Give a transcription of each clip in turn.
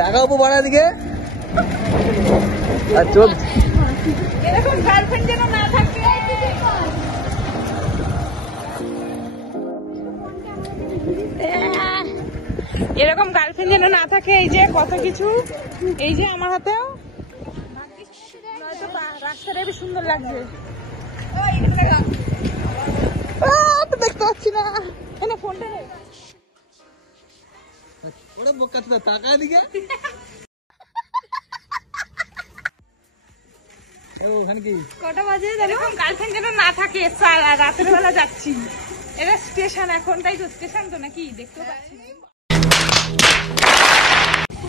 টাকা উপর বাড়া দিকে আর চোখ এরকম গার্লফ্রেন্ড যেন না থাকে। এরকম গার্লফ্রেন্ড যেন না থাকে। এই যে কত কিছু, এই যে আমার হাতেও রাস্তাটা বেশ সুন্দর লাগছে। দেখতে পাচ্ছি না ফোনটা ওরা বোকা টাকা দিকে কটা বাজে এরকম গার্লফ্রেন্ড যেন না থাকে। রাতের বেলা যাচ্ছি, এটা স্টেশন এখন, তাই তো স্টেশন তো নাকি দেখতে পাচ্ছি।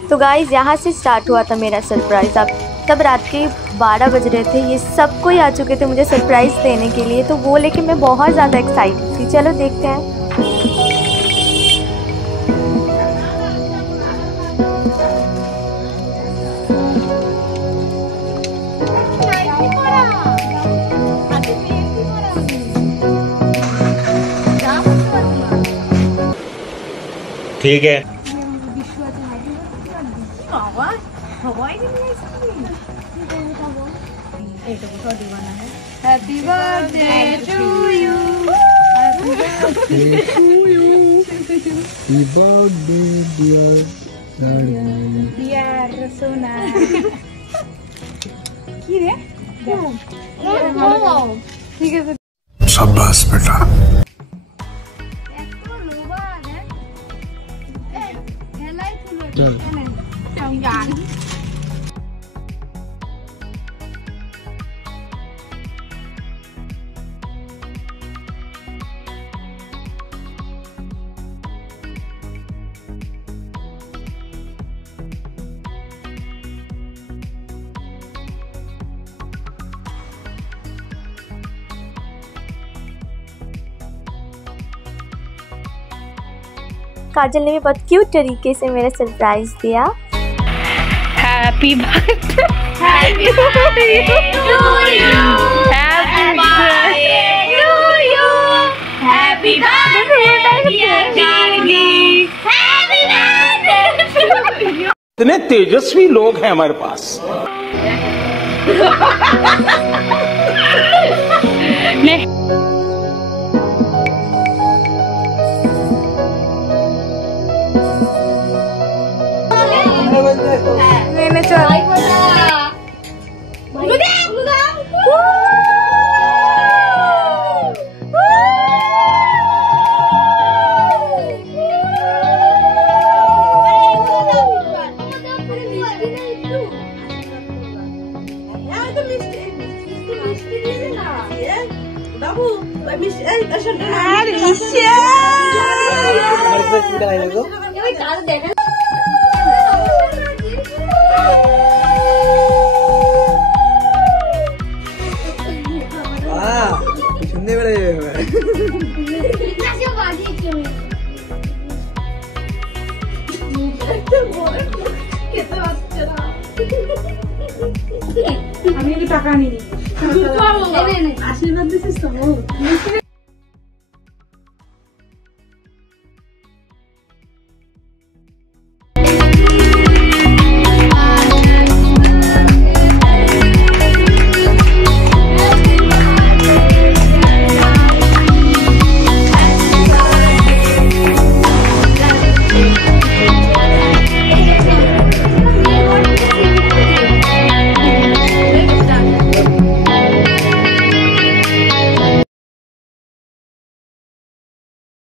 तो गाइस यहाँ से स्टार्ट हुआ था मेरा सरप्राइज़। अब तब रात के 12 बज रहे थे। ये सब कोई आ चुके थे मुझे सरप्राइज़ देने के लिए, तो वो लेके मैं बहुत ज़्यादा एक्साइटेड थी। चलो देखते हैं। ठीक है। Happy birthday to you. Happy birthday Dear Sona. কি রে? ঠিক আছে। शाबाश बेटा। काजल ने भी बहुत क्यूट तरीके से मेरा सरप्राइज़ दिया। Happy birthday. Happy birthday to you. Happy birthday to you. Happy birthday dear darling. Happy birthday to you. इतने तेजस्वी लोग हैं हमारे पास। मैंने चल শুনতে পেরে আমি কিন্তু টাকা নিই। আশীর্বাদ দিছিস তো।